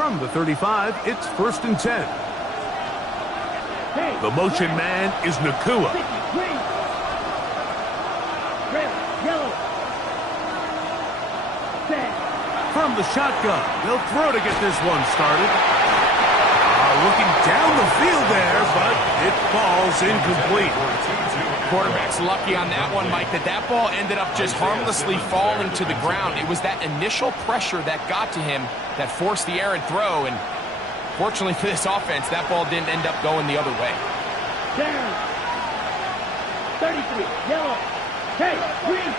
From the 35, it's 1st and 10. The motion man is Nakua. From the shotgun, they'll throw to get this one started. Looking down the field there, but it falls incomplete. Quarterback's lucky on that one, Mike, that ball ended up just harmlessly falling to the ground. It was that initial pressure that got to him that forced the errant throw, and fortunately for this offense, that ball didn't end up going the other way. Down. 33, yellow. Hey, green.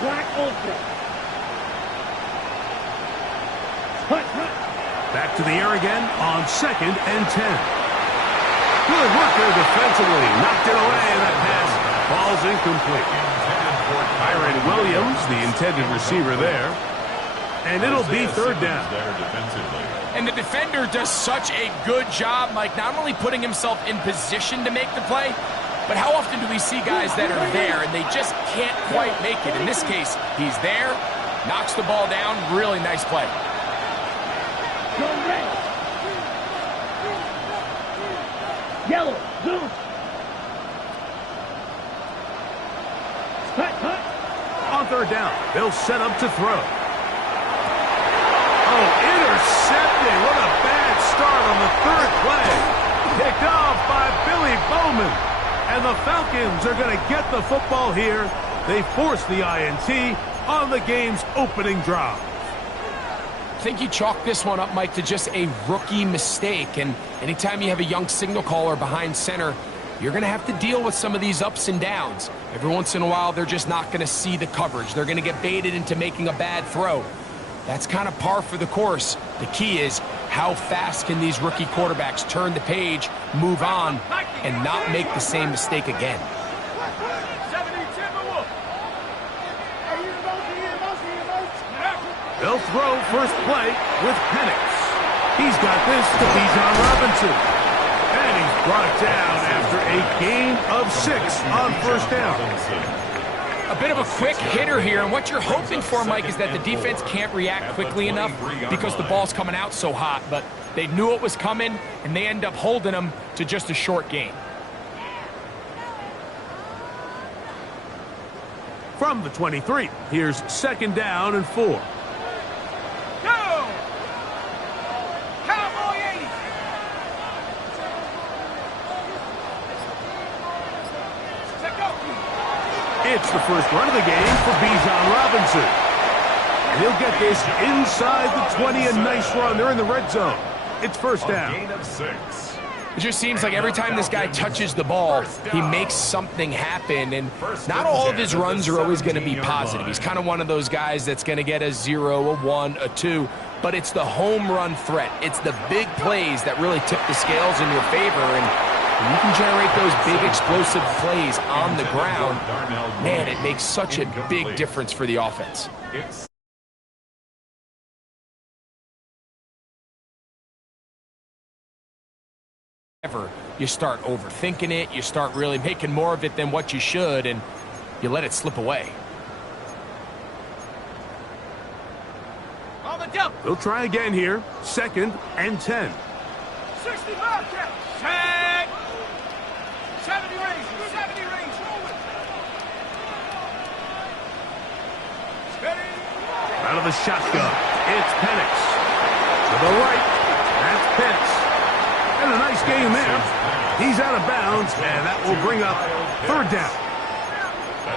Black ultra. Back to the air again on 2nd and 10. Good work there defensively. Knocked it away, and that pass falls incomplete. Byron Williams, the intended receiver there. And it'll be 3rd down. And the defender does such a good job, Mike, not only putting himself in position to make the play, but how often do we see guys that are there and they just can't quite make it? In this case, he's there, knocks the ball down, really nice play. Yellow, zoom. On 3rd down, they'll set up to throw. Oh, intercepted. What a bad start on the 3rd play. Picked off by Billy Bowman. And the Falcons are going to get the football here. They force the INT on the game's opening drive. I think you chalk this one up, Mike, to just a rookie mistake. And anytime you have a young signal caller behind center, you're going to have to deal with some of these ups and downs. Every once in a while, they're just not going to see the coverage. They're going to get baited into making a bad throw. That's kind of par for the course. The key is how fast can these rookie quarterbacks turn the page, move on, and not make the same mistake again. They'll throw first play with Penix. He's got this to Bijan Robinson. And he's brought down after a gain of 6 on 1st down. A bit of a quick hitter here, and what you're hoping for, Mike, is that the defense can't react quickly enough because the ball's coming out so hot. But they knew it was coming, and they end up holding them to just a short gain. From the 23, here's 2nd down and 4. It's the first run of the game for Bijan Robinson. And he'll get this inside the 20, a nice run. They're in the red zone. It's 1st down. It just seems like every time this guy touches the ball, he makes something happen. And not all of his runs are always going to be positive. He's kind of one of those guys that's going to get a 0, a 1, a 2. But it's the home run threat. It's the big plays that really tip the scales in your favor. And when you can generate those big explosive plays on the ground, man, it makes such a big difference for the offense. You start overthinking it, you start really making more of it than what you should, and you let it slip away. They'll try again here. 2nd and 10. 65 count. Tag. 70 range. 70 range. Steady. Out of the shotgun, it's Penix. To the right, that's Pitts. And a nice game there. He's out of bounds, and that will bring up 3rd down.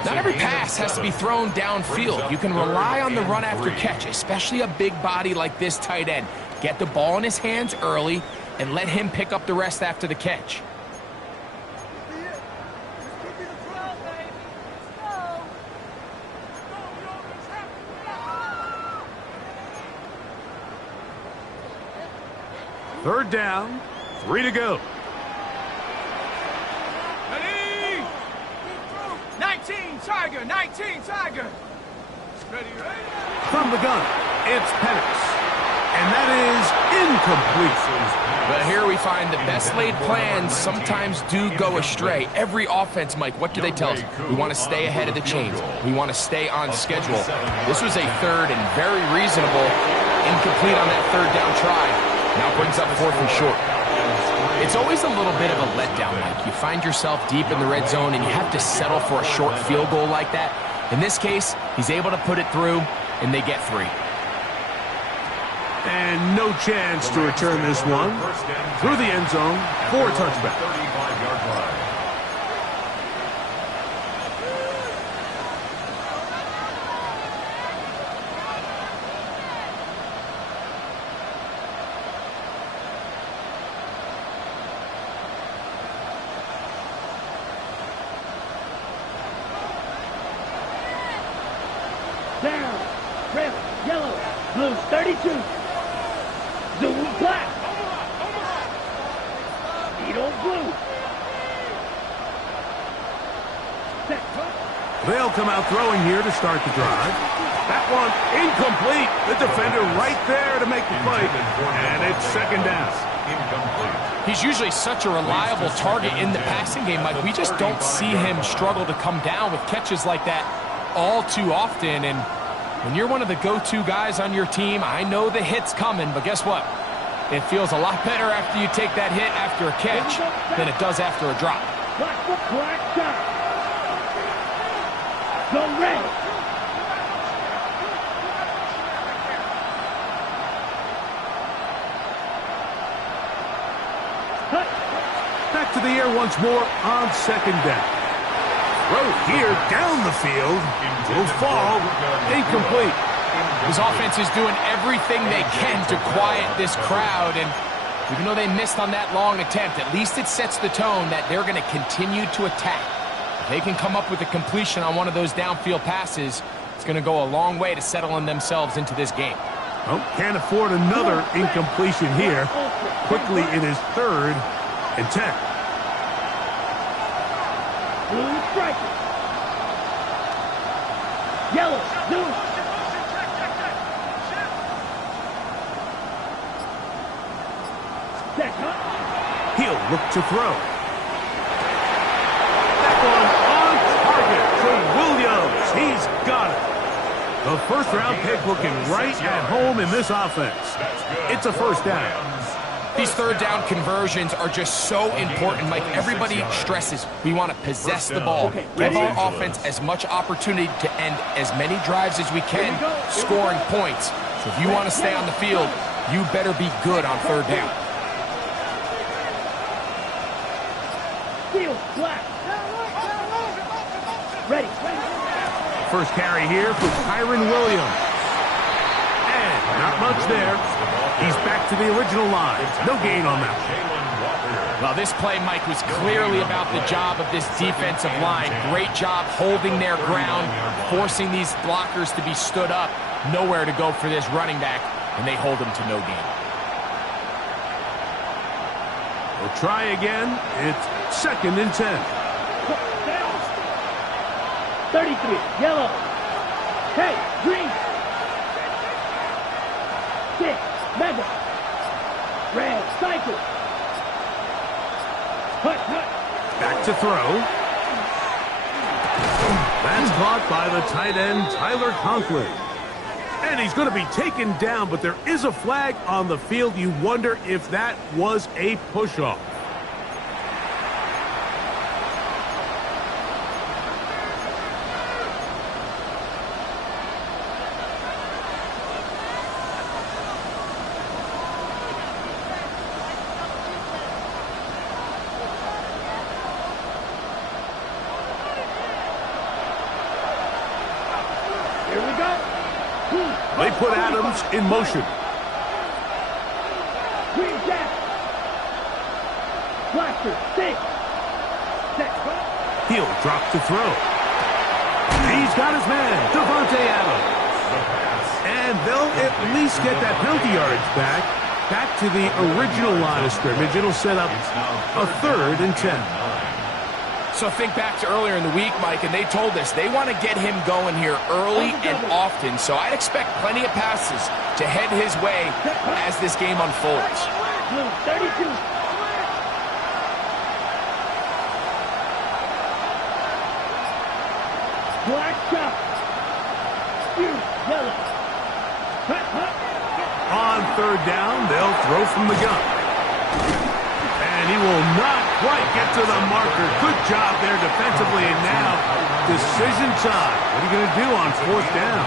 Not every pass has to be thrown downfield. You can rely on the run after catch, especially a big body like this tight end. Get the ball in his hands early and let him pick up the rest after the catch. Third down, 3 to go. 19 Tiger, 19 Tiger. Ready. From the gun, it's Penix. And that is incomplete. But here we find the best laid plans sometimes do go astray. Every offense, Mike, what do they tell us? We want to stay ahead of the chains. We want to stay on schedule. This was a third and very reasonable, incomplete on that third down try. Now brings up 4th and short. It's always a little bit of a letdown, Mike. You find yourself deep in the red zone and you have to settle for a short field goal like that. In this case, he's able to put it through, and they get 3. And no chance to return this one. Through the end zone for a touchback. Down, red, yellow, blue, 32. Zoom, black. Beetle, blue. Set, They'll come out throwing here to start the drive. That one incomplete. The defender right there to make the play. And it's 2nd down. He's usually such a reliable target in the passing game, Mike. We just don't see him struggle to come down with catches like that all too often. And when you're one of the go-to guys on your team, I know the hit's coming, but guess what? It feels a lot better after you take that hit after a catch than it does after a drop. black shot. Go red. Back to the air once more on 2nd down. Throw here down the field. Will fall. Incomplete. His offense is doing everything they can to quiet this crowd, and even though they missed on that long attempt, at least it sets the tone that they're going to continue to attack. If they can come up with a completion on one of those downfield passes, it's going to go a long way to settling themselves into this game. Well, can't afford another incompletion here. Quickly in his 3rd and 10. Blue striker. Yellow, blue. Set, He'll look to throw. That one on target to Williams. He's got it. The 1st-round pick looking right at home in this offense. It's a 1st down. These 3rd down conversions are just so important, Mike. Everybody stresses we want to possess the ball, give our offense as much opportunity to end as many drives as we can, scoring points. So if you want to stay on the field, you better be good on 3rd down. Field, black. Ready. 1st carry here for Kyron Williams. And not much there. He's back to the original line. No gain on that. Well, this play, Mike, was clearly about the job of this defensive line. Great job holding their ground, forcing these blockers to be stood up. Nowhere to go for this running back, and they hold him to no gain. We'll try again. It's 2nd and 10. 33, yellow. Hey, green. 6, mega. Red, cycle. Hut. Back to throw. That's caught by the tight end, Tyler Conklin. And he's going to be taken down, but there is a flag on the field. You wonder if that was a push-off. They put Adams in motion. Green jack. Blaster, 6. Set. He'll drop to throw. He's got his man, Devontae Adams. And they'll at least get that penalty yardage back to the original line of scrimmage. It'll set up a 3rd and 10. So think back to earlier in the week, Mike, and they told us they want to get him going here early and often. So I'd expect plenty of passes to head his way as this game unfolds. blue, 32. Black shot. Yellow. Hut, hut. On third down, they'll throw from the gun. And he will not quite get to the marker. Good job there defensively. And now, decision time. What are you going to do on fourth down?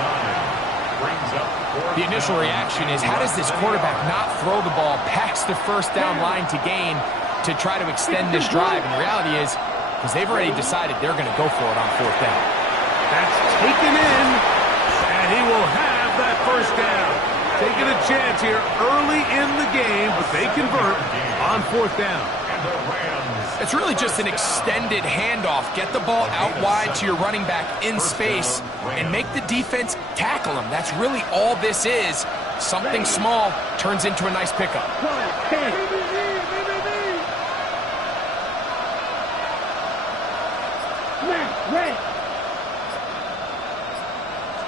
The initial reaction is, how does this quarterback not throw the ball past the first down line to gain to try to extend this drive? And the reality is, because they've already decided they're going to go for it on fourth down. That's taken in, and he will have that first down. Taking a chance here early in the game, but they convert on fourth down. It's really just an extended handoff. Get the ball out wide to your running back in space and make the defense tackle him. That's really all this is. Something small turns into a nice pickup.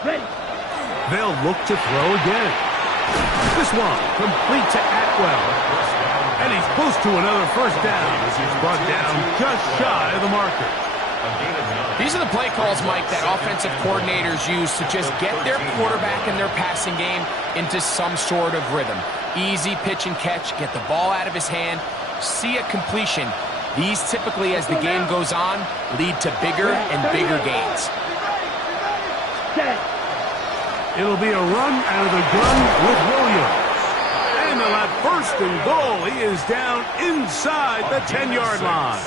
Ready. They'll look to throw again. This one complete to Atwell. And he's close to another first down as he's brought down just shy of the marker. These are the play calls, Mike, that offensive coordinators use to just get their quarterback and their passing game into some sort of rhythm. Easy pitch and catch, get the ball out of his hand, see a completion. These typically, as the game goes on, lead to bigger and bigger gains. It'll be a run out of the gun with Williams. And they'll have first and goal. He is down inside the 10-yard line.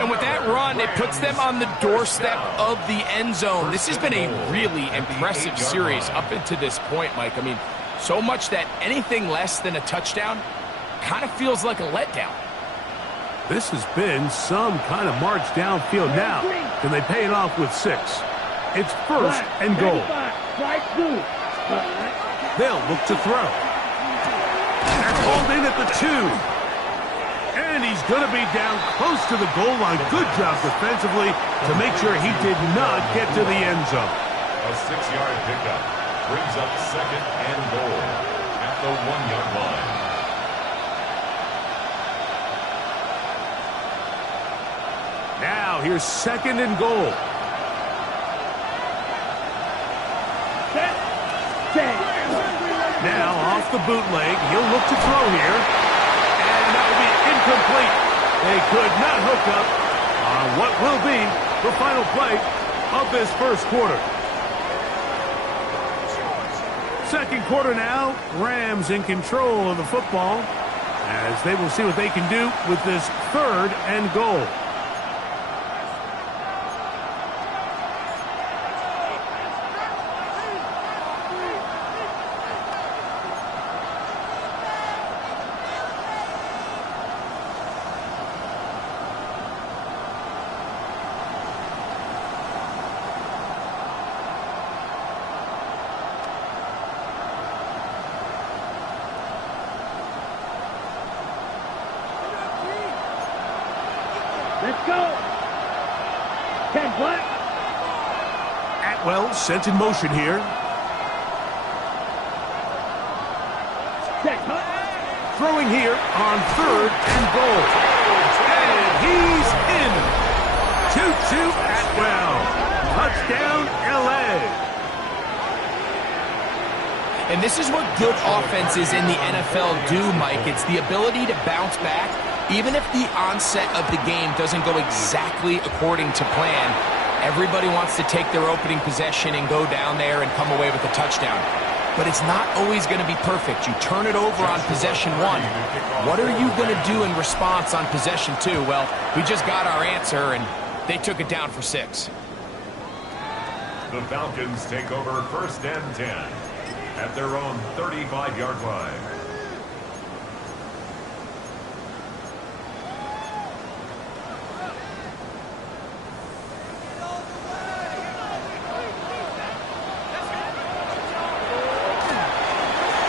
And with that run, it puts them on the doorstep of the end zone. This has been a really impressive series up until this point, Mike. I mean, so much that anything less than a touchdown kind of feels like a letdown. This has been some kind of march downfield now. Can they pay it off with 6? It's first and goal. They'll look to throw. They're called in at the 2. And he's going to be down close to the goal line. Good job defensively to make sure he did not get to the end zone. A 6-yard pickup brings up second and goal at the 1-yard line. Now here's second and goal. Now off the bootleg, he'll look to throw here. And that will be incomplete. They could not hook up on what will be the final play of this first quarter. Second quarter now, Rams in control of the football as they will see what they can do with this third and goal. Let's go. 10 black. Atwell sent in motion here. Set. Throwing here on third and goal. And he's in. 2-2 Atwell. Touchdown, LA. And this is what good offenses in the NFL do, Mike. It's the ability to bounce back, even if the onset of the game doesn't go exactly according to plan. Everybody wants to take their opening possession and go down there and come away with a touchdown. But it's not always going to be perfect. You turn it over on possession 1. What are you going to do in response on possession 2? Well, we just got our answer, and they took it down for 6. The Falcons take over first and 10 at their own 35-yard line.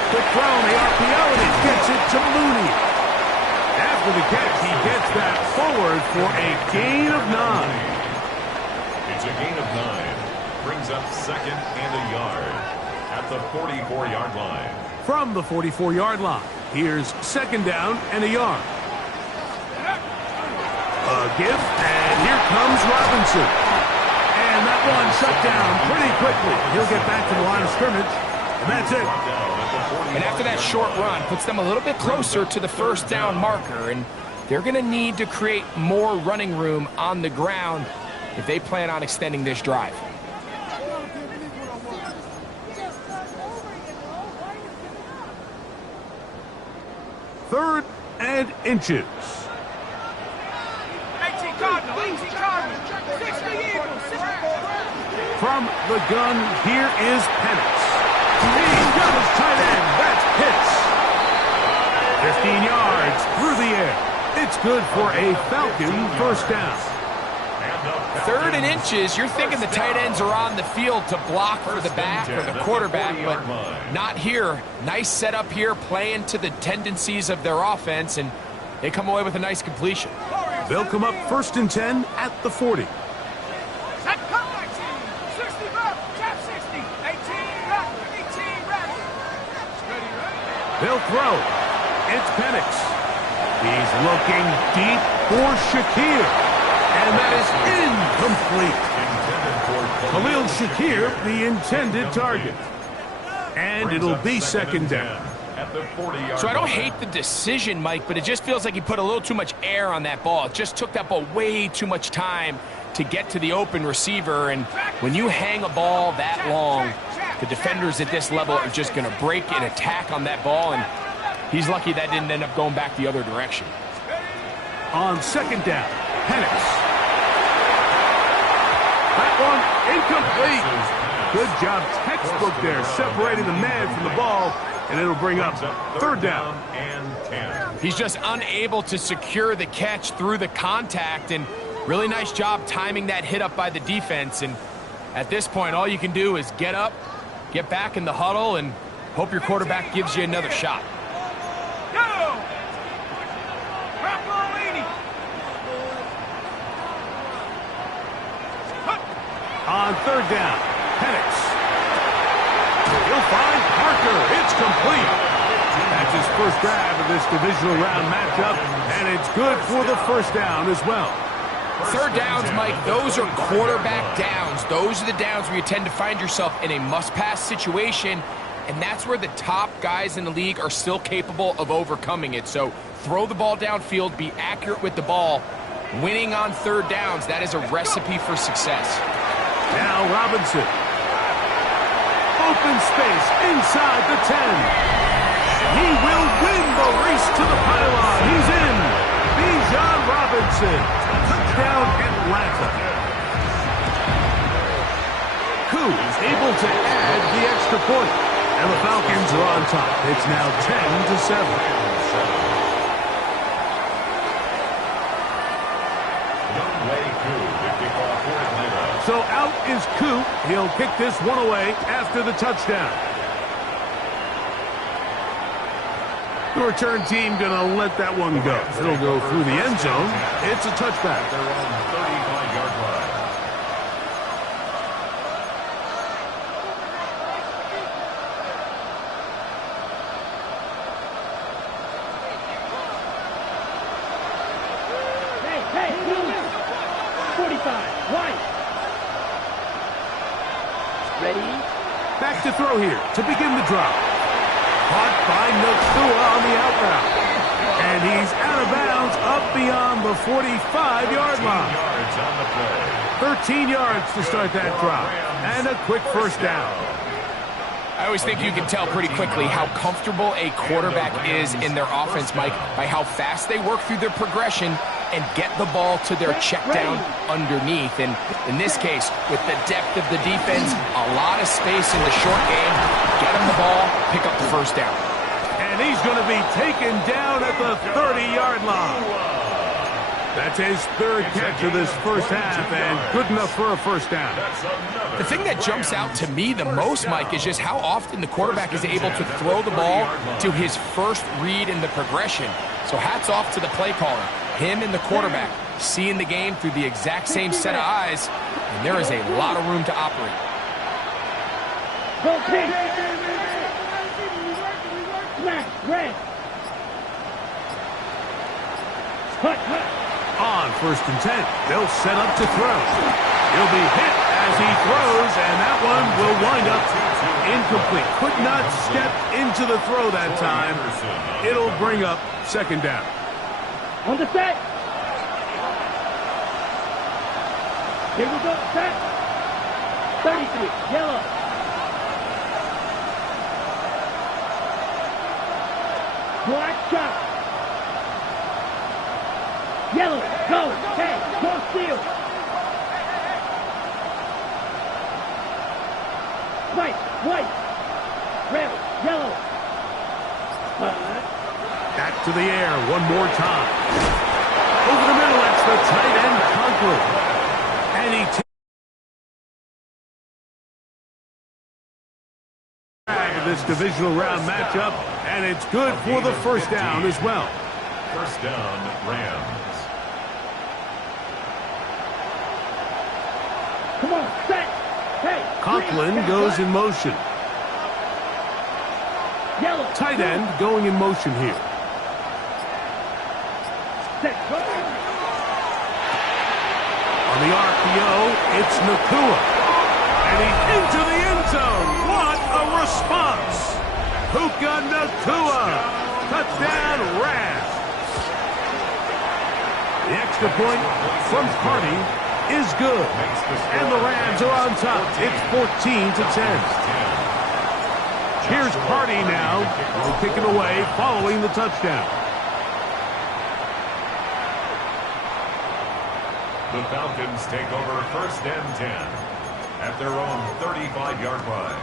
Quick throw on the RPO, and he gets it to Mooney. After the catch, he gets that forward for a gain of 9. It's a gain of 9. Brings up second and a yard at the 44-yard line. From the 44-yard line. Here's second down and a yard. A gift, and here comes Robinson. And that one shut down pretty quickly. He'll get back to the line of scrimmage, and that's it. And after that short run, puts them a little bit closer to the first down marker, and they're going to need to create more running room on the ground if they plan on extending this drive. Third and inches. 18 Cardinal, 18 Cardinal, 60 Eagles. From the gun, here is Penix. He's got his tight end. That's Pitts. 15 yards through the air. It's good for a Falcon first down. Third and inches, you're thinking the tight ends are on the field to block for the back or the quarterback, but not here. Nice setup here, playing to the tendencies of their offense, and they come away with a nice completion. They'll come up first and 10 at the 40. They'll throw. It's Penix. He's looking deep for Shakir. And that is incomplete. Khalil Shakir, the intended target. And it'll be second down. So I don't hate the decision, Mike, but it just feels like he put a little too much air on that ball. It just took that ball way too much time to get to the open receiver. And when you hang a ball that long, the defenders at this level are just going to break and attack on that ball, and he's lucky that didn't end up going back the other direction. On second down, Penix. That one incomplete. Good job, textbook there, separating the man from the ball, and it'll bring up third down. He's just unable to secure the catch through the contact, and really nice job timing that hit up by the defense. And at this point, all you can do is get up, get back in the huddle, and hope your quarterback gives you another shot. On third down, Penix. He'll find Parker. It's complete. That's his first grab of this divisional round matchup, and it's good for the first down as well. Third downs, Mike, those are quarterback downs. Those are the downs where you tend to find yourself in a must-pass situation, and that's where the top guys in the league are still capable of overcoming it. So throw the ball downfield, be accurate with the ball. Winning on third downs, that is a recipe for success. Now Robinson. Open space inside the 10. He will win the race to the pylon. He's in. Bijan Robinson. Touchdown Atlanta. Koo is able to add the extra point. And the Falcons are on top. It's now 10-7. So out is Koo. He'll kick this one away after the touchdown. The return team going to let that one go. It'll go through the end zone. It's a touchback. They're on the 35-yard line. Hey, 45, right. Ready? Back to throw here to begin the drop. Caught by Nakua on the out route. And he's out of bounds up beyond the 45-yard line. 13 yards to start that drop. And a quick first down. I always think you can tell pretty quickly how comfortable a quarterback is in their offense, Mike, by how fast they work through their progression and get the ball to their check down underneath. And in this case, with the depth of the defense, a lot of space in the short game, get him the ball, pick up the first down. And he's going to be taken down at the 30-yard line. That's his third catch of this first half, and good enough for a first down. The thing that jumps out to me the most, Mike, is just how often the quarterback is able to throw the ball to his first read in the progression. So hats off to the play caller. Him and the quarterback seeing the game through the exact same set of eyes, and there is a lot of room to operate. Go, King. Smash, red. On 1st and 10, they'll set up to throw. He'll be hit as he throws, and that one will wind up incomplete. Could not step into the throw that time. It'll bring up 2nd down. On the set. Here we go, set. 33, yellow. Black shot. Yellow, go, hey, go steal. White, red, yellow. Back to the air one more time. Over the middle, that's the tight end, Conklin. And he takes this divisional round matchup, and it's good for the 1st down as well. 1st down, Rams. Come on, set. Hey. Conklin goes in motion. Yellow. Tight end going in motion here. Set. On the RPO, it's Nakua. And he's into the end zone. What a response. Puka Nakua. Touchdown, Rams. The extra point from Carty is good. And the Rams are on top. It's 14-10. Here's Carty now. He'll kick it away following the touchdown. The Falcons take over 1st and 10 at their own 35-yard line.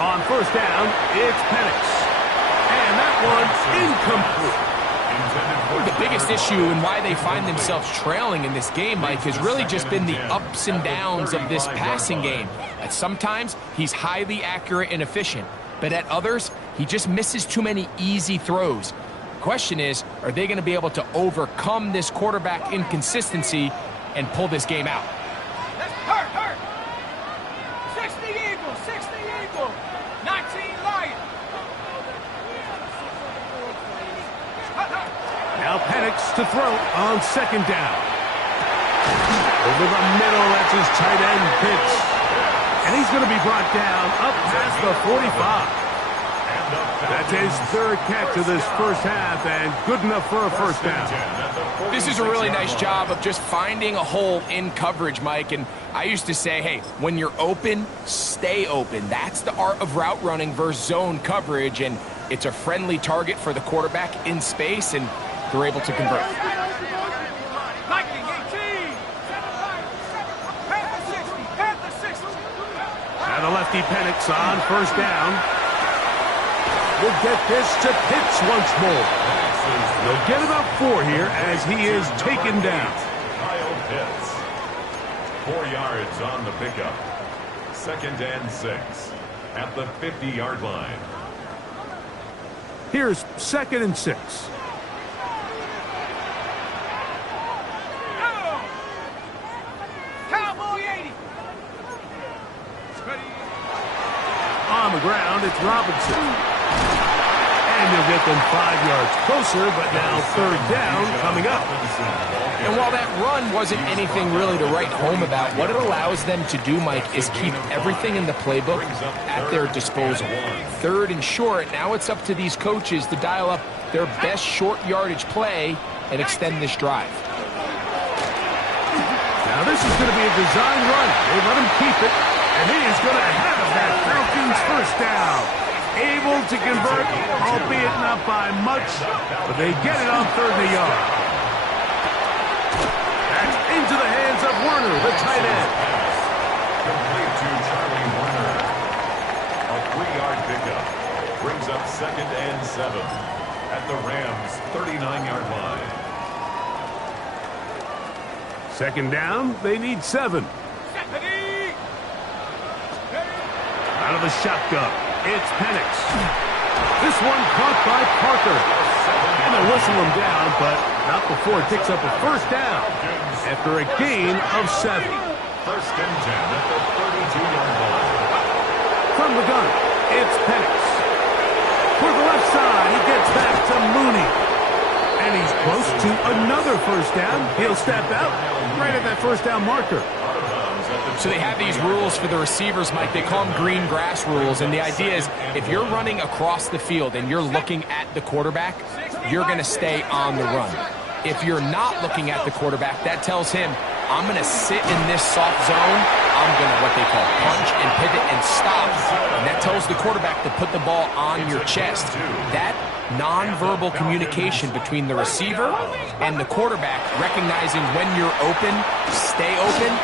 On 1st down, it's Penix. And that one's incomplete. The biggest issue and why they find themselves trailing in this game, Mike, has really just been the ups and downs of this passing game. At sometimes, he's highly accurate and efficient, but at others, he just misses too many easy throws. The question is, are they going to be able to overcome this quarterback inconsistency and pull this game out? Hurt. 60 Eagles, 19 Lions. Now Penix to throw on 2nd down. Over the middle, that's his tight end, Pitts. And he's going to be brought down up past the 45. That's his 3rd catch of this 1st half, and good enough for a 1st down. This is a really nice job of just finding a hole in coverage, Mike. And I used to say, hey, when you're open, stay open. That's the art of route running versus zone coverage, and it's a friendly target for the quarterback in space, and they're able to convert. Now the lefty Penix on 1st down. We'll get this to Pitts once more. They'll get about 4 here as he is taken down. Kyle Pitts. 4 yards on the pickup. 2nd and 6 at the 50-yard line. Here's 2nd and 6. Cowboy 80. On the ground, it's Robinson. And he'll get them 5 yards closer, but now 3rd down coming up. And while that run wasn't anything really to write home about, what it allows them to do, Mike, is keep everything in the playbook at their disposal. 3rd and short, now it's up to these coaches to dial up their best short yardage play and extend this drive. Now this is going to be a design run. They let him keep it, and he is going to have that Falcons 1st down. Able to convert, albeit not by much, but they get it on 3rd and a yard. That's into the hands of Werner, the tight end. Complete to Charlie Werner. A 3-yard pickup brings up 2nd and 7 at the Rams' 39-yard line. 2nd down, they need 7. Out of the shotgun, it's Penix. This one caught by Parker. And they'll whistle him down, but not before it picks up a first down after a gain of 7. First and 10 at the 32-yard line. From the gun, it's Penix. For the left side, he gets back to Mooney. And he's close to another first down. He'll step out right at that first down marker. So they have these rules for the receivers, Mike. They call them green grass rules. And the idea is if you're running across the field and you're looking at the quarterback, you're going to stay on the run. If you're not looking at the quarterback, that tells him, I'm going to sit in this soft zone. I'm going to what they call punch and pivot and stop. And that tells the quarterback to put the ball on your chest. That nonverbal communication between the receiver and the quarterback, recognizing when you're open, stay open,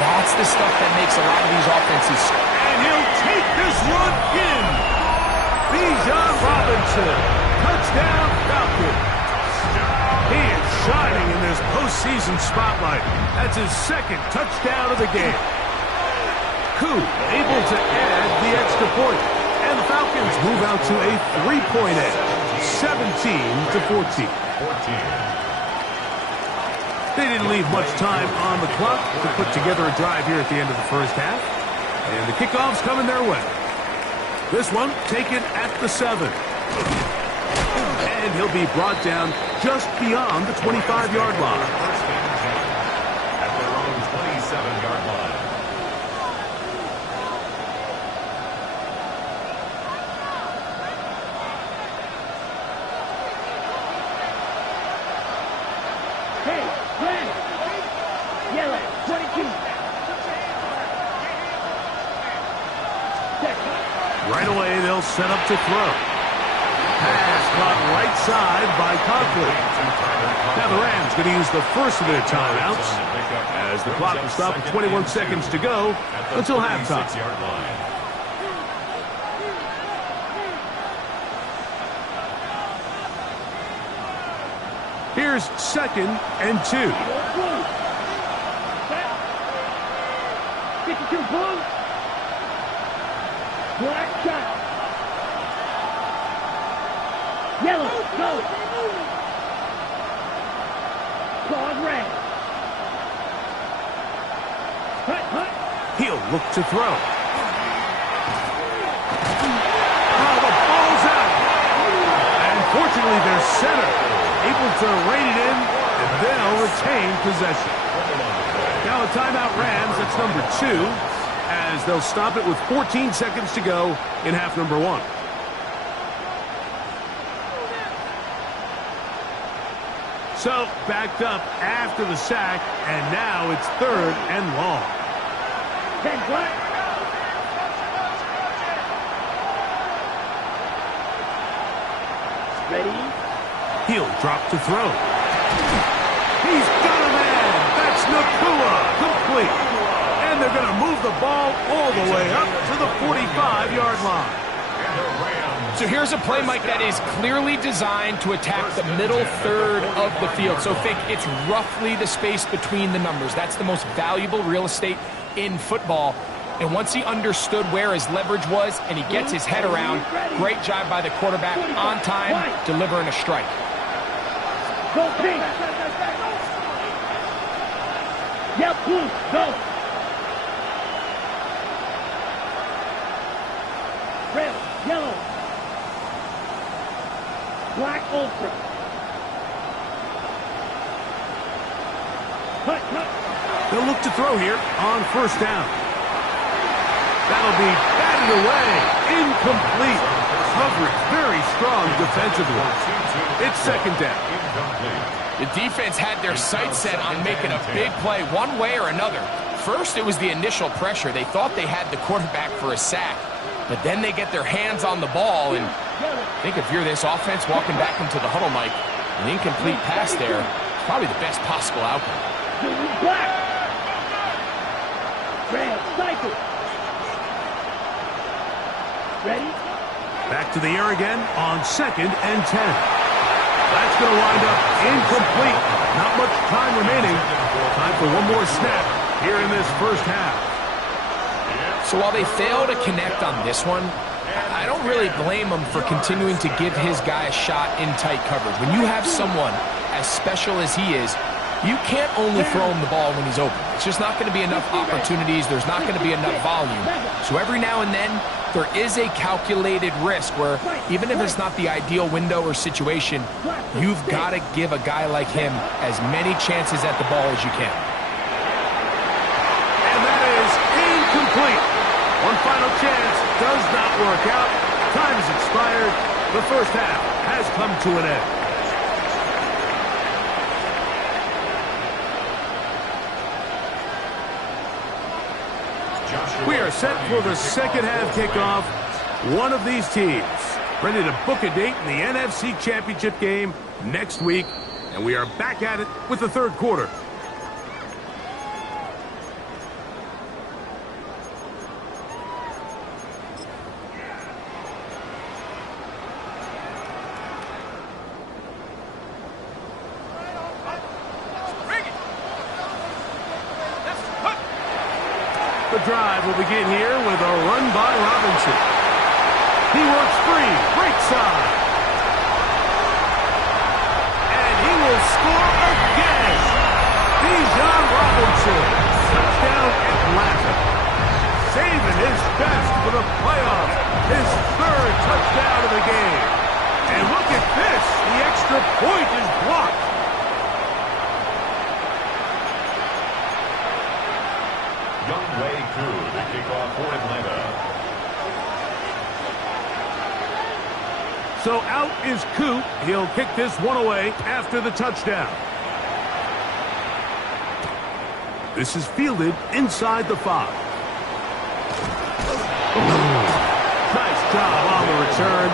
that's the stuff that makes a lot of these offenses. And he'll take this one in. Bijan Robinson. Touchdown, Falcons. He is shining in this postseason spotlight. That's his second touchdown of the game. Koo able to add the extra point. And the Falcons move out to a 3-point edge. 17-14. They didn't leave much time on the clock to put together a drive here at the end of the first half. And the kickoff's coming their way. This one taken at the 7. And he'll be brought down just beyond the 25-yard line. At their own 27-yard line. Hey, red. Yellow, 22. Right away, they'll set up to throw. Pass caught right side by Conklin. Now the Rams going to use the first of their timeouts as the clock will stop with 21 seconds to go until halftime. Here's 2nd and 2. 52 blue. Black shot. Yellow, go. Claude red. Hut. He'll look to throw. Oh, the ball's out. And fortunately, their center able to rein it in, and they'll retain possession. Now a timeout Rams, that's number 2, as they'll stop it with 14 seconds to go in half number 1. So, backed up after the sack, and now it's 3rd and long. 10 black. Ready? He'll drop to throw. He's got a man. That's Nakua. Complete. And they're going to move the ball all the way up to the 45-yard line. So here's a play, Mike, that is clearly designed to attack the middle third of the field. So think it's roughly the space between the numbers. That's the most valuable real estate in football. And once he understood where his leverage was and he gets his head around, great job by the quarterback on time, delivering a strike. Go pink. Yep, blue, go. Red, yellow. Black ultra. Hut. They'll look to throw here on first down. That'll be batted away. Incomplete. Coverage very strong defensively. It's 2nd down. The defense had their sights set on making a big play one way or another. First, it was the initial pressure. They thought they had the quarterback for a sack, but then they get their hands on the ball, and I think if you're this offense walking back into the huddle, Mike, an incomplete pass there is probably the best possible outcome. Black. Red, cycle. Ready? Back to the air again on 2nd and 10. That's going to wind up incomplete. Not much time remaining. Time for one more snap here in this first half. So while they fail to connect on this one, I don't really blame him for continuing to give his guy a shot in tight coverage. When you have someone as special as he is, you can't only throw him the ball when he's open. It's just not going to be enough opportunities. There's not going to be enough volume. So every now and then, there is a calculated risk where even if it's not the ideal window or situation, you've got to give a guy like him as many chances at the ball as you can. And that is incomplete. One final chance does not work out. Time has expired. The first half has come to an end. We are set for the second half kickoff. One of these teams ready to book a date in the NFC Championship game next week, and we are back at it with the third quarter. The drive will begin here with a run by Robinson. He works free, right side. And he will score again. Bijan Robinson, touchdown Atlanta. Saving his best for the playoffs. His third touchdown of the game. And look at this, the extra point is blocked. The kickoff for Atlanta. So out is Coop. He'll kick this one away after the touchdown. This is fielded inside the 5. Nice job on the return.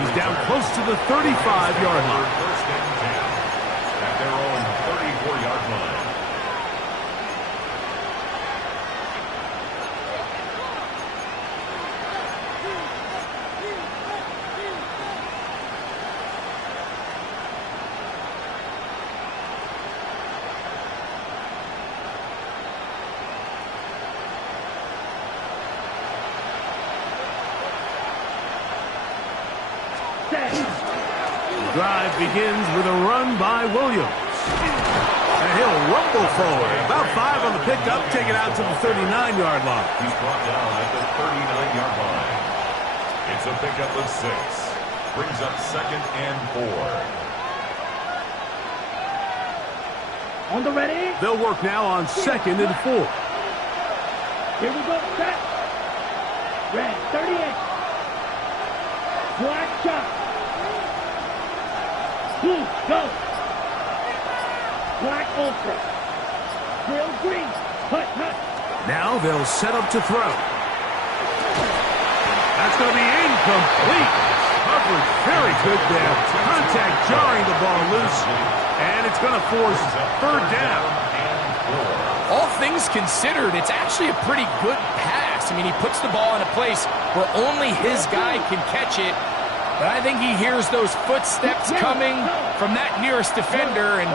He's down close to the 35-yard line. First and 10 at their own 34-yard line. The drive begins with a run by Williams. And he'll rumble forward. About 5 on the pickup, take it out to the 39-yard line. He's brought down at the 39-yard line. It's a pickup of 6. Brings up second and 4. On the ready. They'll work now on second and 4. Here we go. Set. Red 38. Black shot. Blue, go. Black ultra. Grill green. Hut, hut. Now they'll set up to throw. That's going to be incomplete. Coverage very good there. Contact jarring the ball loose. And it's going to force third down. All things considered, it's actually a pretty good pass. I mean, he puts the ball in a place where only his guy can catch it. But I think he hears those footsteps coming from that nearest defender, and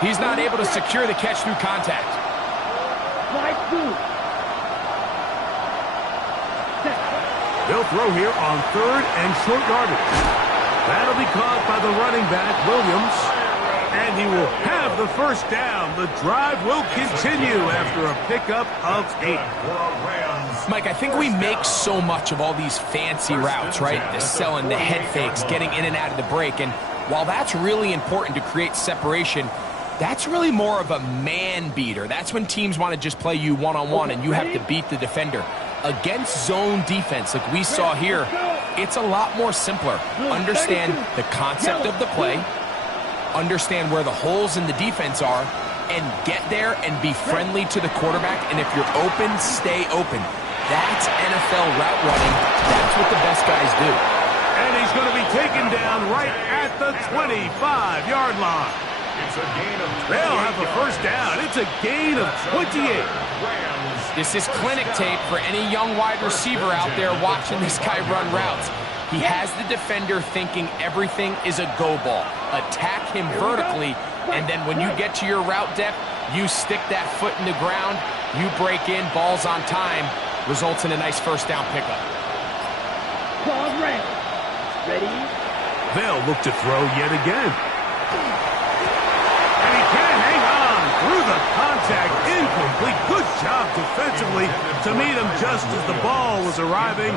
he's not able to secure the catch through contact. They'll throw here on third and short yardage. That'll be caught by the running back, Williams. And he will have the first down. The drive will continue after a pickup of 8. Mike, I think we make so much of all these fancy routes, right? The selling, the head fakes, getting in and out of the break. And while that's really important to create separation, that's really more of a man beater. That's when teams want to just play you one-on-one and you have to beat the defender. Against zone defense, like we saw here, it's a lot more simpler. Understand the concept of the play, understand where the holes in the defense are, and get there and be friendly to the quarterback. And if you're open, stay open. That's NFL route running. That's what the best guys do. And he's going to be taken down right at the 25-yard line. It's a gain of 28. They'll have the first down. It's a gain of 28. This is clinic tape for any young wide receiver out there watching this guy run routes. He has the defender thinking everything is a go ball. Attack him vertically, and then when you get to your route depth, you stick that foot in the ground, you break in, balls on time. results in a nice first down pickup. Pause round. Ready? They'll look to throw yet again. And he can't hang on through the contact. Incomplete. Good job defensively to meet him just as the ball was arriving.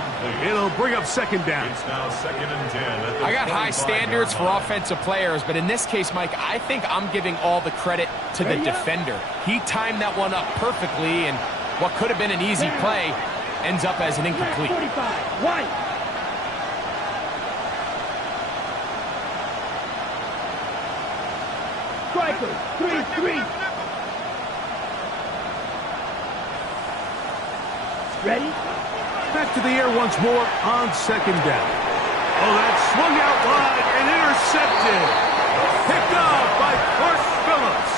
It'll bring up second down. It's now 2nd and 10. I got high standards for offensive players, but in this case, Mike, I think I'm giving all the credit to the defender. He timed that one up perfectly, and what could have been an easy play ends up as an incomplete. 45. White. Striker. 3-3. Ready? Back to the air once more on second down. Oh, that swung out wide and intercepted. Picked off by Clark Phillips.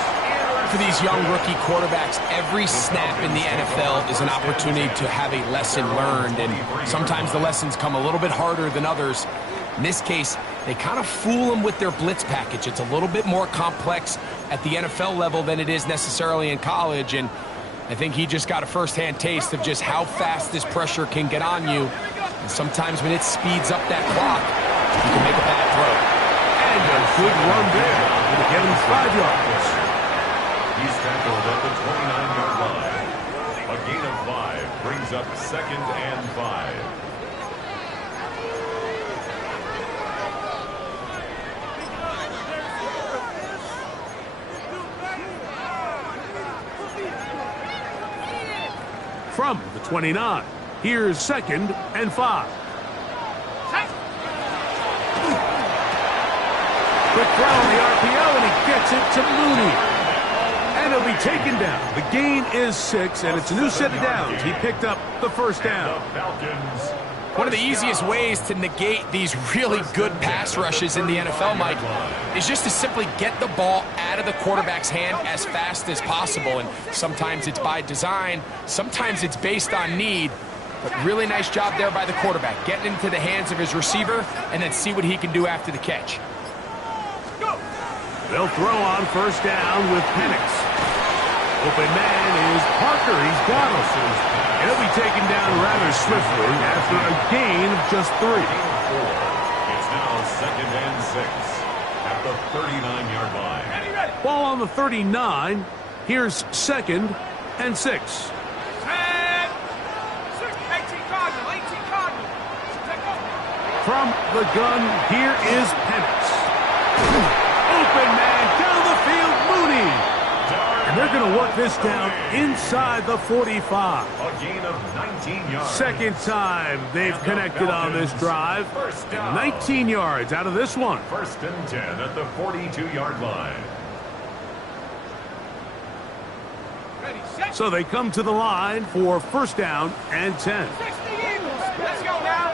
For these young rookie quarterbacks, every snap in the NFL is an opportunity to have a lesson learned, and sometimes the lessons come a little bit harder than others. In this case, they kind of fool them with their blitz package. It's a little bit more complex at the NFL level than it is necessarily in college, and I think he just got a first-hand taste of just how fast this pressure can get on you. And sometimes when it speeds up that clock, you can make a bad throw. And a good run there. It'll get him 5 yards. He's tackled at the 29-yard line. A gain of 5 brings up 2nd and 5. From the 29, here's 2nd and 5. Quick throw on the RPO, and he gets it to Mooney. And he'll be taken down. The gain is 6, and it's a new set of downs. He picked up the first down. One of the easiest ways to negate these really good pass rushes in the NFL, Mike, is just to simply get the ball out of the quarterback's hand as fast as possible. And sometimes it's by design, sometimes it's based on need. But really nice job there by the quarterback, getting into the hands of his receiver and then see what he can do after the catch. They'll throw on first down with Penix. Open man is Parker. He's got him. He'll be taken down rather swiftly after a gain of just 3. It's now 2nd and 6 at the 39-yard line. Ball on the 39. Here's 2nd and 6. 18 Cardinal. 18 Cardinal. From the gun, here is Penix. Open man down the field, Mooney. And they're going to work this down inside the 45. A gain of 19 yards. Second time they've connected on this drive. 19 yards out of this one. 1st and 10 at the 42-yard line. So they come to the line for first down and 10. Let's go now.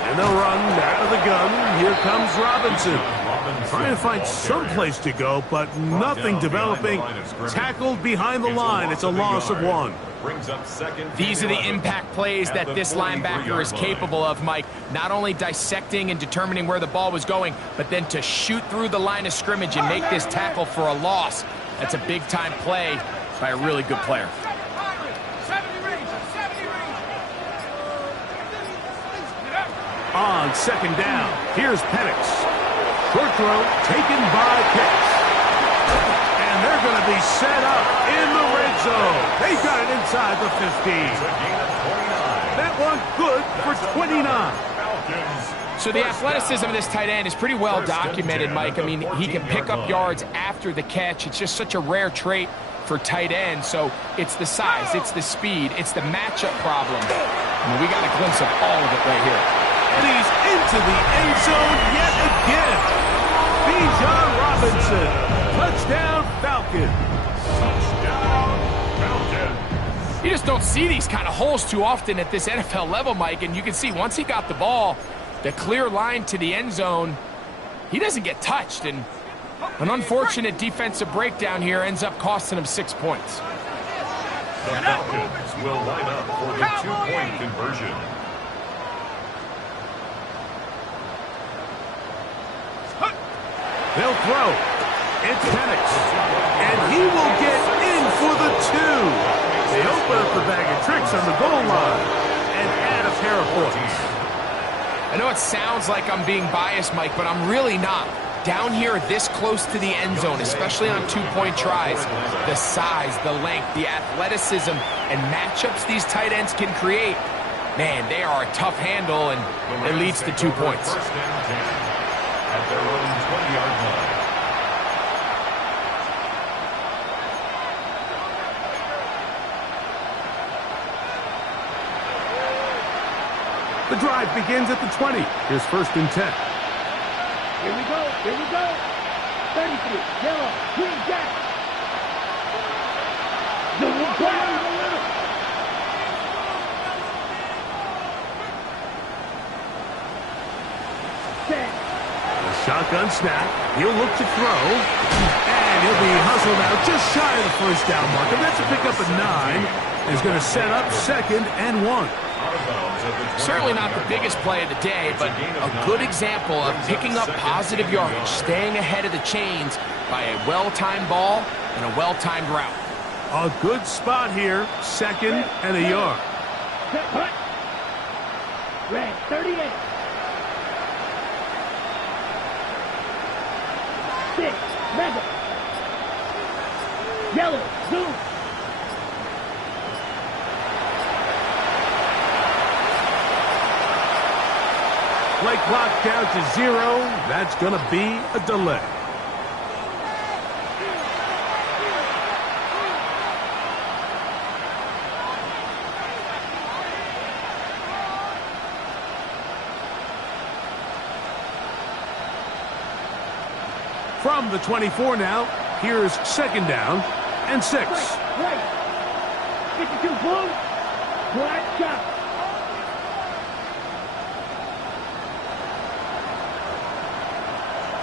And they'll run out of the gun. Here comes Robinson. Trying to find some place to go, but nothing developing. Tackled behind the line. It's a loss of 1. These are the impact plays that this linebacker is capable of, Mike. Not only dissecting and determining where the ball was going, but then to shoot through the line of scrimmage and make this tackle for a loss. That's a big-time play by a really good player. On second down, here's Penix. Short throw taken by Pitts. And they're going to be set up in the red zone. They got it inside the 15. That one good for 29. So the athleticism of this tight end is pretty well documented, Mike. I mean, he can pick up yards after the catch. It's just such a rare trait for tight ends. So it's the size, it's the speed, it's the matchup problem. I mean, we got a glimpse of all of it right here. And he's into the end zone yet again. Bijan Robinson. Touchdown, Falcons. Touchdown, Falcons. You just don't see these kind of holes too often at this NFL level, Mike. And you can see once he got the ball, the clear line to the end zone, he doesn't get touched. And an unfortunate defensive breakdown here ends up costing him 6 points. The Falcons will line up for the 2-point conversion. They'll throw. It's Penix. And he will get in for the 2. They open up the bag of tricks on the goal line and add a pair of points. I know it sounds like I'm being biased, Mike, but I'm really not. Down here this close to the end zone, especially on two-point tries, the size, the length, the athleticism, and matchups these tight ends can create, man, they are a tough handle, and it leads to 2 points. First and 10 at their own 20-yard line. The drive begins at the 20. Here's first and 10. Here we go. Here we go. 33. Yellow. Green jack. The ball in the middle. Set. The shotgun snap. He'll look to throw. And he'll be hustled out just shy of the first down marker. That's a pickup of 9. And he's going to set up second and 1. Certainly not the biggest play of the day, but a good example of picking up positive yardage, staying ahead of the chains by a well-timed ball and a well-timed route. A good spot here, second and a yard. Red, 38. 6, mega. Yellow, zoom. Play clock down to 0. That's going to be a delay. From the 24 now, here's second down and 6. Right. 52 blue. Black shot.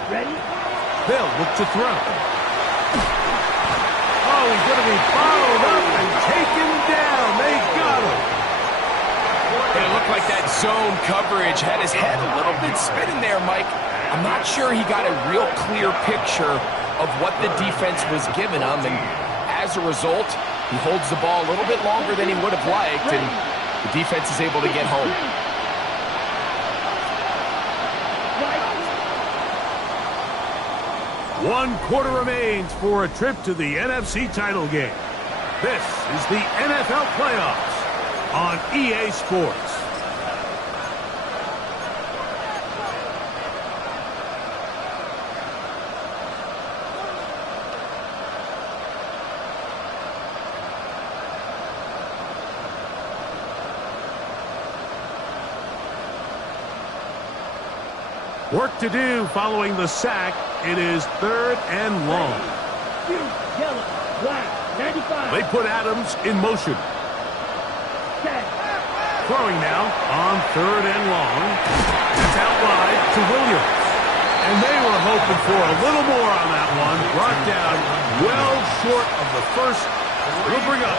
Ready? They'll look to throw. Oh, he's going to be followed up and taken down. They got him. It looked like that zone coverage had his head a little bit spinning there, Mike. I'm not sure he got a real clear picture of what the defense was giving him, and as a result, he holds the ball a little bit longer than he would have liked, and the defense is able to get home. 1 quarter remains for a trip to the NFC title game. This is the NFL playoffs on EA Sports. Work to do following the sack. It is third and long. Yellow, black, 95. They put Adams in motion. Set. Throwing now on third and long. That's out wide to Williams. And they were hoping for a little more on that one. Brought down well short of the first. We'll bring up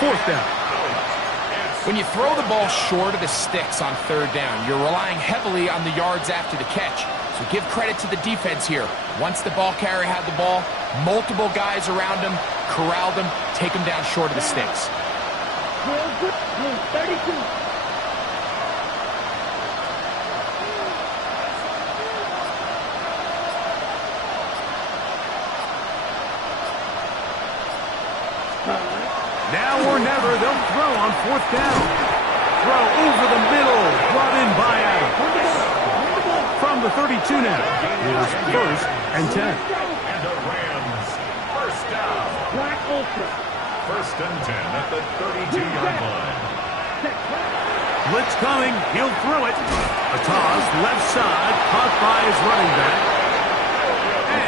fourth down. When you throw the ball short of the sticks on third down, you're relying heavily on the yards after the catch. So give credit to the defense here. Once the ball carrier had the ball, multiple guys around him, corralled him, take him down short of the sticks. 32. Now or never, they'll throw on fourth down. Throw over the middle, brought in by Adams. From the 32 now, here's first and 10. And the Rams, first down. Black ultra. First and 10 at the 32-yard line. Blitz coming, he'll throw it. A toss, left side, caught by his running back.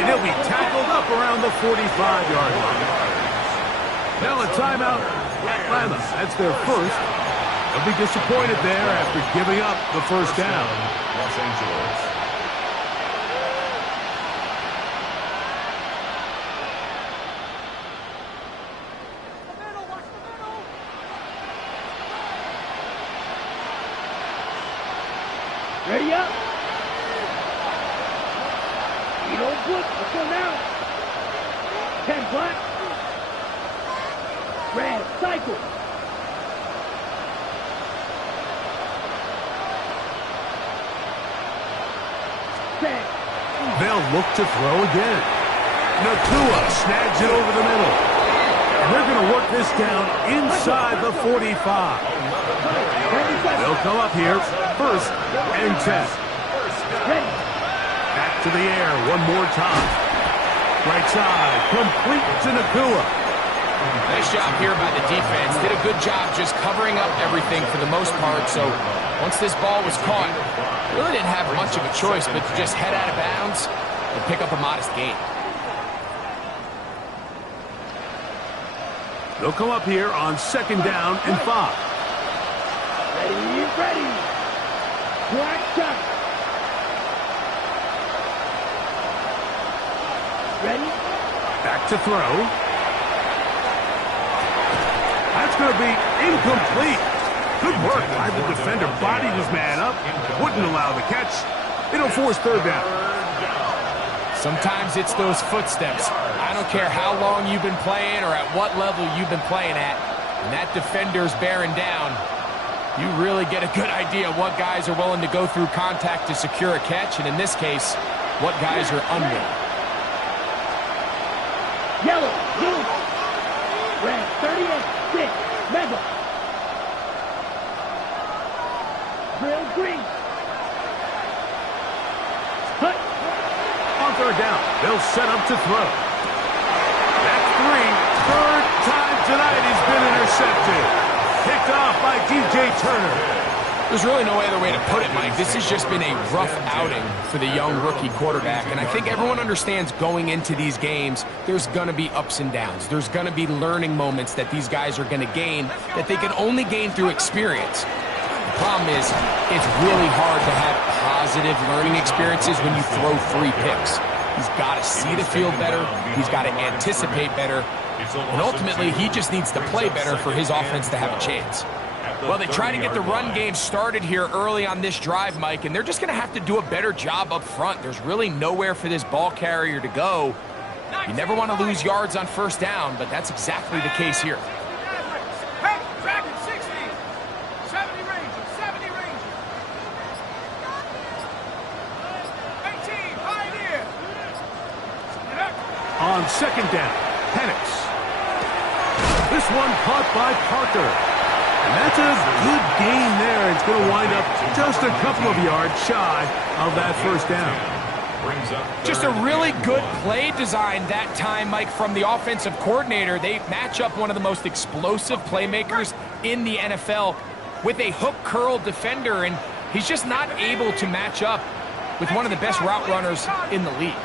And he'll be tackled up around the 45-yard line. Now a timeout, Atlanta. That's their first. They'll be disappointed there after giving up the first down. Los Angeles. Ready up. You don't put. Let's go now. 10 black. Red, cycle. Set. They'll look to throw again. Nakua snags it over the middle. And they're going to work this down inside the 45. They'll come up here, 1st and 10. Back to the air one more time. Right side, complete to Nakua. Nice job here by the defense. Did a good job just covering up everything for the most part. So once this ball was caught, really didn't have much of a choice but to just head out of bounds and pick up a modest gain. They'll come up here on 2nd down and 5. Ready, ready. Black shot. Ready? Back to throw. That's going to be incomplete. Good work by the defender. Bodied his man up. Wouldn't allow the catch. It'll force 3rd down. Sometimes it's those footsteps. I don't care how long you've been playing or at what level you've been playing at. When that defender's bearing down, you really get a good idea of what guys are willing to go through contact to secure a catch, and in this case, what guys are unwilling. Yellow, blue. Red, 38, 6, mega. Drill, green. Hut. On 3rd down, they'll set up to throw. That's 3. 3rd time tonight he's been intercepted. Picked off by DJ Turner. There's really no other way to put it, Mike. This has just been a rough outing for the young rookie quarterback, and I think everyone understands going into these games, there's going to be ups and downs. There's going to be learning moments that these guys are going to gain that they can only gain through experience. The problem is, it's really hard to have positive learning experiences when you throw 3 picks. He's got to see the field better. He's got to anticipate better. And ultimately, he just needs to play better for his offense to have a chance. Well, they try to get the run game started here early on this drive, Mike, and they're just going to have to do a better job up front. There's really nowhere for this ball carrier to go. You never want to lose yards on 1st down, but that's exactly the case here. On 2nd down, Penix. This one caught by Parker. And that's a good gain there. It's going to wind up just a couple of yards shy of that 1st down. Just a really good play design that time, Mike, from the offensive coordinator. They match up one of the most explosive playmakers in the NFL with a hook curl defender, and he's just not able to match up with one of the best route runners in the league.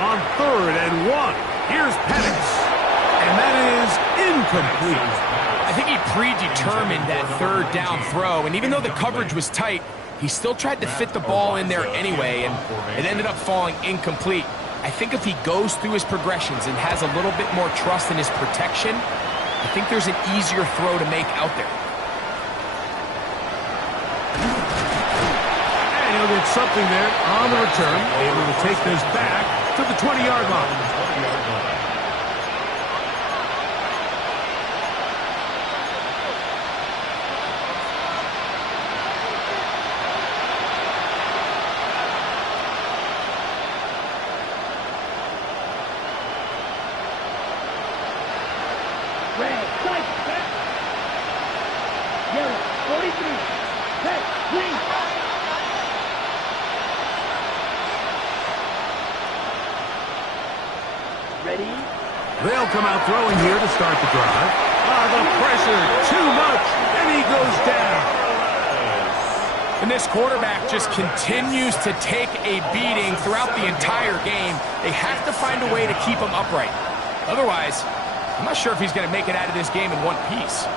On 3rd and 1, here's Penix, and that is incomplete. I think he predetermined that 3rd down throw, and even though the coverage was tight, he still tried to fit the ball in there anyway, and it ended up falling incomplete. I think if he goes through his progressions and has a little bit more trust in his protection, I think there's an easier throw to make out there. And he'll get something there on the return, able to take this back to the 20-yard line. Red, strike, set. Yellow, 43, set, green. Ready? They'll come out throwing here to start the drive. The pressure, too much, and he goes down. And this quarterback just continues to take a beating throughout the entire game. They have to find a way to keep him upright. Otherwise, I'm not sure if he's going to make it out of this game in one piece.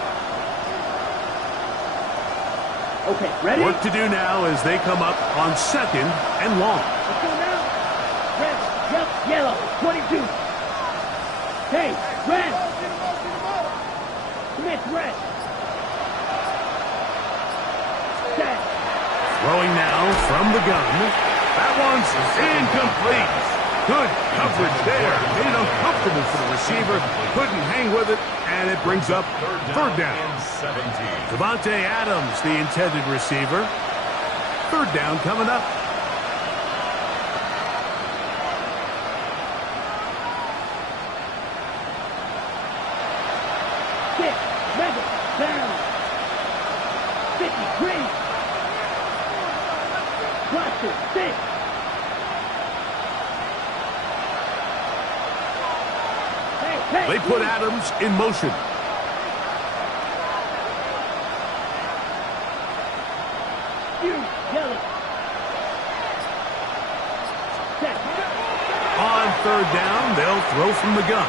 Okay, ready? Work to do now as they come up on 2nd and long. Let's go now. Red, yellow, 22. Hey, red. Commit, red. Set. Throw Throwing now from the gun. That one's incomplete. Good coverage there. Made it uncomfortable for the receiver. Couldn't hang with it, and it brings up third down. Devontae Adams, the intended receiver. Third down coming up. Down. 53. Watch it. 6. They put Adams in motion. Yellow. On third down, they'll throw from the gun.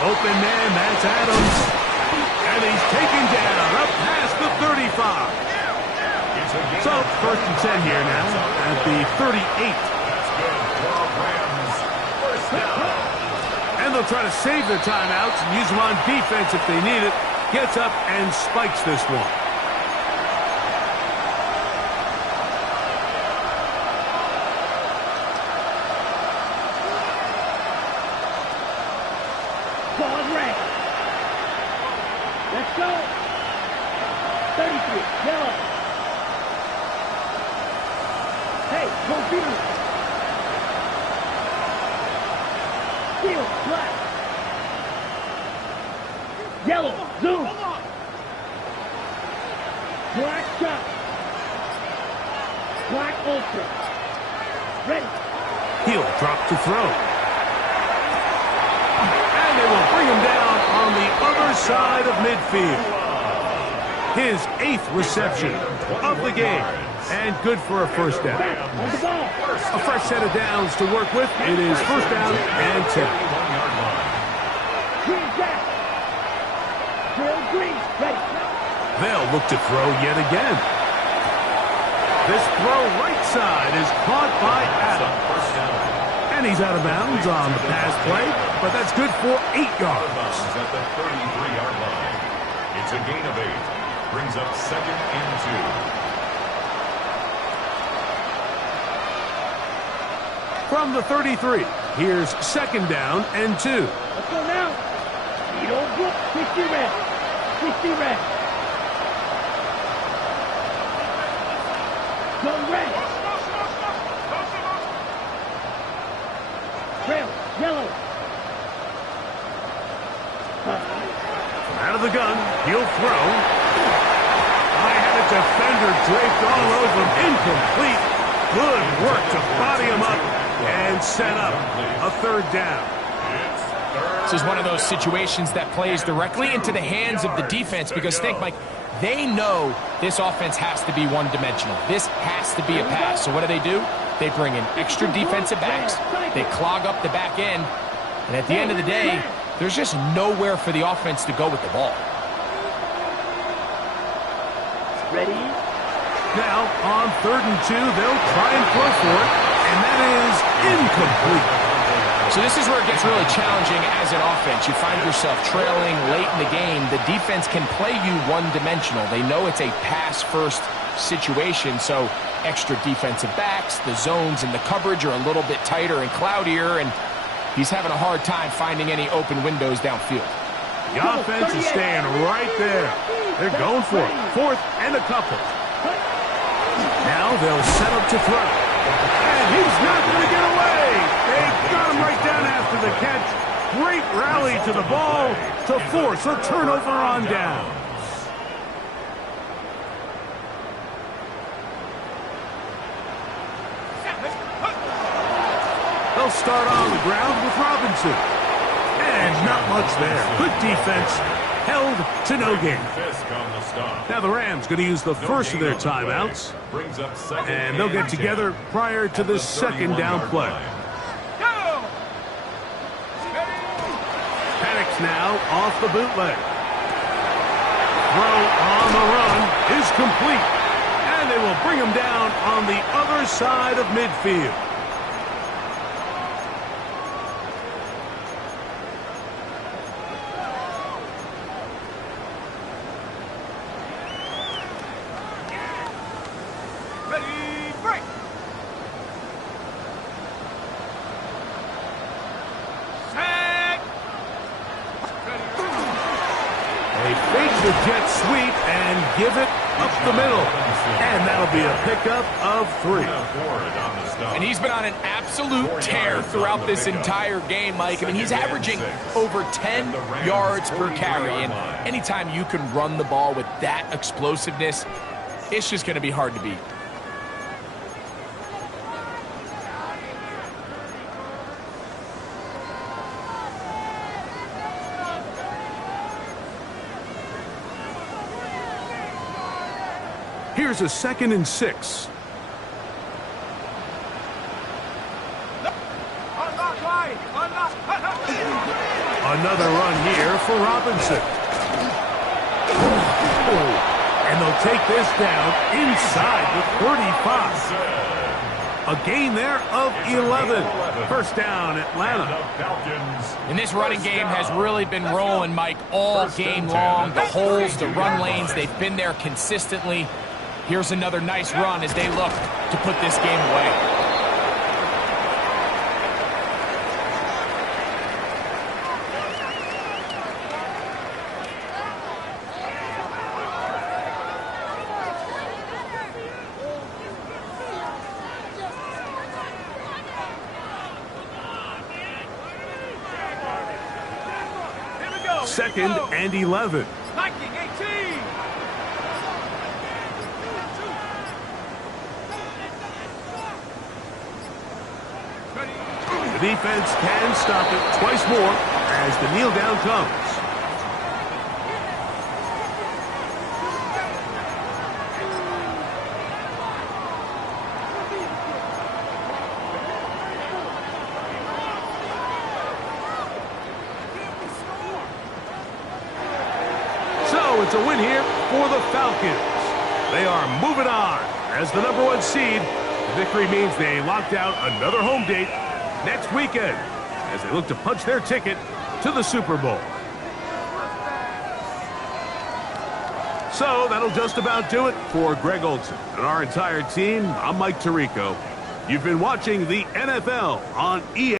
Open man, that's Adams. And he's taken down up past the 35. So, first and 10 here now at the 38. And they'll try to save their timeouts and use them on defense if they need it. Gets up and spikes this one. Ball red. Let's go. 33. Yellow. Hey, computer. Steel, black. Yellow, zoom. Black shot. Black ultra. Ready. He'll drop to throw. And they will bring him down on the other side of midfield. His 8th reception of the game. And good for a first down. On the ball. A fresh set of downs to work with. It is first down and 10. Green jack. Drill green. Ready. They'll look to throw yet again. This throw right side is caught by Adams. And he's out of bounds on the pass play, but that's good for 8 yards. At the 33-yard line. It's a gain of 8. Brings up second and 2. From the 33, here's second down and 2. Let's go now. Speed old book. 60 red. 60 red. Go red. Trail. Yellow. From out of the gun, he'll throw. I had a defender draped all over him. Incomplete. Good work to body him up and set up a third down. This is one of those situations that plays directly into the hands of the defense because think, Mike, they know this offense has to be one-dimensional. This has to be a pass. So what do? They bring in extra defensive backs. They clog up the back end. And at the end of the day, there's just nowhere for the offense to go with the ball. Ready? Now, on third and 2, they'll try and throw for it, and that is incomplete. So this is where it gets really challenging as an offense. You find yourself trailing late in the game. The defense can play you one-dimensional. They know it's a pass-first situation, so extra defensive backs, the zones and the coverage are a little bit tighter and cloudier, and he's having a hard time finding any open windows downfield. The offense is staying right there. They're going for it. Fourth and a couple. Now they'll set up to throw. And he's not going to get away. They got him right down after the catch. Great rally to the ball to force a turnover on down. They'll start on the ground with Robinson. And not much there. Good defense. Held to no gain. Now the Rams going to use the first of their timeouts. And they'll get together prior to the second down play. Panics now off the bootleg. Throw on the run is complete. And they will bring him down on the other side of midfield. They fake the jet sweep and give it up the middle. And that'll be a pickup of 3. And he's been on an absolute tear throughout this entire game, Mike. I mean, he's averaging over 10 yards per carry. And anytime you can run the ball with that explosiveness, it's just going to be hard to beat. Here's a 2nd and 6. Another run here for Robinson. And they'll take this down inside the 35. A gain there of 11. First down, Atlanta. And this running game has really been rolling, Mike, all game long. The holes, the run lanes, they've been there consistently. Here's another nice run as they look to put this game away. Second and 11. The defense can stop it twice more as the kneel down comes. So it's a win here for the Falcons. They are moving on as the #1 seed. The victory means they locked out another home date next weekend as they look to punch their ticket to the Super Bowl. So that'll just about do it for Greg Olson and our entire team. I'm Mike Tirico. You've been watching the NFL on EA.